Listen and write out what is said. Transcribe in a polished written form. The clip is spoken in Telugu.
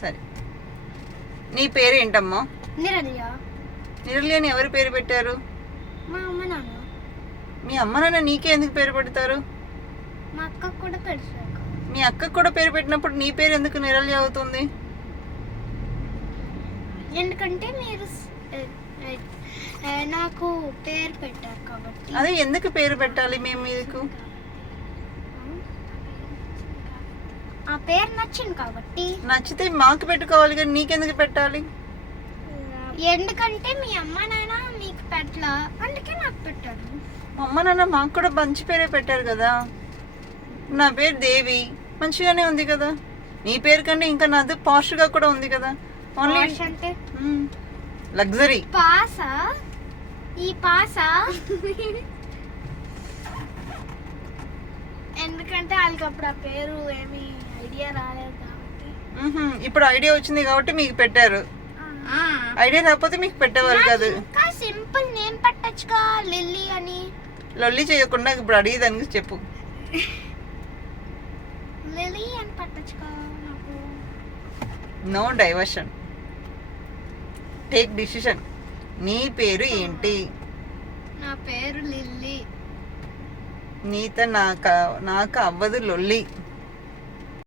సరే, నీ పేరు ఏంటమ్మా? నిరల్య. నిరల్యని ఎవరు పేరు పెట్టారు? మా అమ్మ నాన్న. మీ అమ్మ నాన్న నీకే ఎందుకు పేరు పెడతారు? మా అక్కకు కూడా పెడతారు. మీ అక్కకు కూడా పేరు పెట్టినప్పుడు నీ పేరు ఎందుకు నిరల్య అవుతుంది? ఎందుకంటే మీరు నాకు పేరు పెట్టారు కాబట్టి. అదే ఎందుకు పేరు పెట్టాలి మేము మీకు? ఆ పేరు నచ్చింది కాబట్టి. నచ్చితే మాకు పెట్టుకోవాలి కానీ నీకెందుకు పెట్టాలి? ఎందుకంటే మీ అమ్మ నాన్న మీకు పెట్టలా, అందుకే నాకు పెట్టారు. మా అమ్మ నాన్న మాకు కూడా మంచి పేరే పెట్టారు కదా. నా పేరు దేవి, మంచిగానే ఉంది కదా. నీ పేరు కంటే ఇంకా నాది పాష్గా కూడా ఉంది కదా. ఓన్లీ అంటే లగ్జరీ. పాసా? ఈ పాసా ఎందుకంటే వాళ్ళకి అప్పుడు ఆ పేరు ఏమి ఐడియా రాలేదు కాబట్టి. ఇప్పుడు ఐడియా వచ్చింది కాబట్టి మీకు పెట్టారు. ఐడియా రాకపోతే మీకు పెట్టేవారు కాదు. ఇంకా సింపుల్ నేమ్ పెట్టచ్చుగా, లిల్లీ అని. లొల్లి చేయకుండా ఇప్పుడు అడిగేదానికి చెప్పు. లిల్లీ అని పెట్టచ్చుగా నాకు. No diversion, take decision. నీ పేరు ఏంటి? నా పేరు లిల్లీ. నీతో నాకు అవ్వదు లొల్లి.